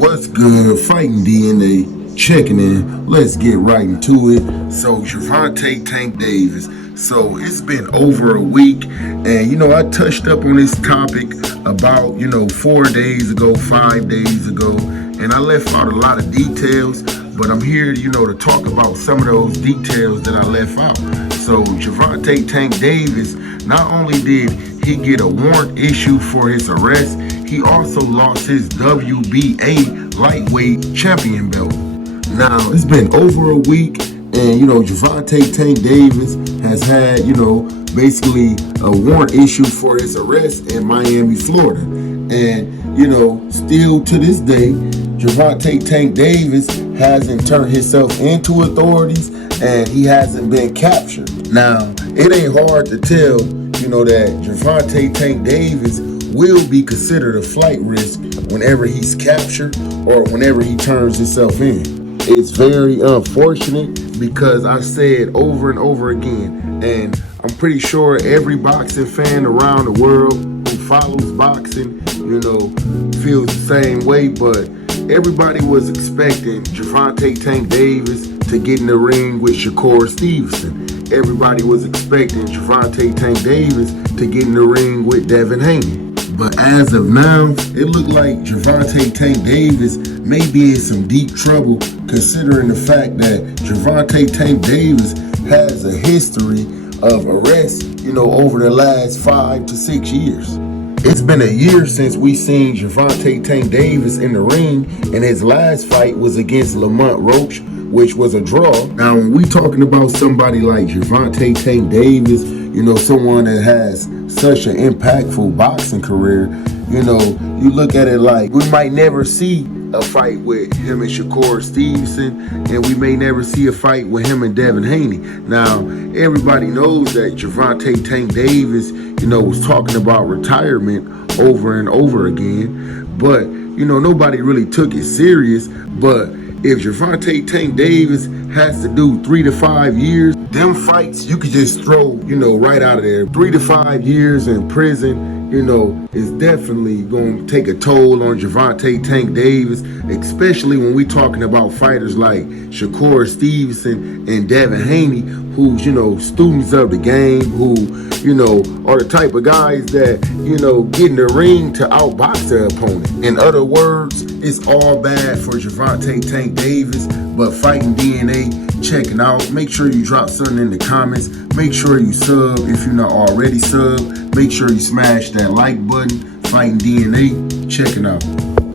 What's good? Fighting DNA checking in. Let's get right into it. So, Gervonta Tank Davis. So, it's been over a week, and I touched up on this topic about 4 days ago, 5 days ago, and I left out a lot of details, but I'm here to talk about some of those details that I left out. So, Gervonta Tank Davis, not only did he get a warrant issued for his arrest, he also lost his WBA lightweight champion belt. Now, it's been over a week, and Gervonta Tank Davis has had, basically a warrant issued for his arrest in Miami, Florida. And, still to this day, Gervonta Tank Davis hasn't turned himself into authorities, and he hasn't been captured. Now, it ain't hard to tell, that Gervonta Tank Davis will be considered a flight risk whenever he's captured or whenever he turns himself in. It's very unfortunate because I've said over and over again, and I'm pretty sure every boxing fan around the world who follows boxing, feels the same way, but everybody was expecting Gervonta Tank Davis to get in the ring with Shakur Stevenson. Everybody was expecting Gervonta Tank Davis to get in the ring with Devin Haney. But as of now, it looked like Gervonta Tank Davis may be in some deep trouble, considering the fact that Gervonta Tank Davis has a history of arrests, over the last 5 to 6 years. It's been a year since we seen Gervonta Tank Davis in the ring, and his last fight was against Lamont Roach, which was a draw. Now, when we talking about somebody like Gervonta Tank Davis, someone that has such an impactful boxing career, you look at it like we might never see a fight with him and Shakur Stevenson, and we may never see a fight with him and Devin Haney. Now, everybody knows that Gervonta Tank Davis, was talking about retirement over and over again, but, nobody really took it serious. But if Gervonta Tank Davis has to do 3 to 5 years, them fights you could just throw, right out of there. 3 to 5 years in prison, is definitely going to take a toll on Gervonta Tank Davis, especially when we talking about fighters like Shakur Stevenson and Devin Haney, who's, students of the game, who, are the type of guys that, get in the ring to outbox their opponent. In other words, it's all bad for Gervonta Tank Davis, but Fighting DNA checking out. Make sure you drop something in the comments. Make sure you sub if you're not already sub. Make sure you smash that like button. Fighting DNA checking out.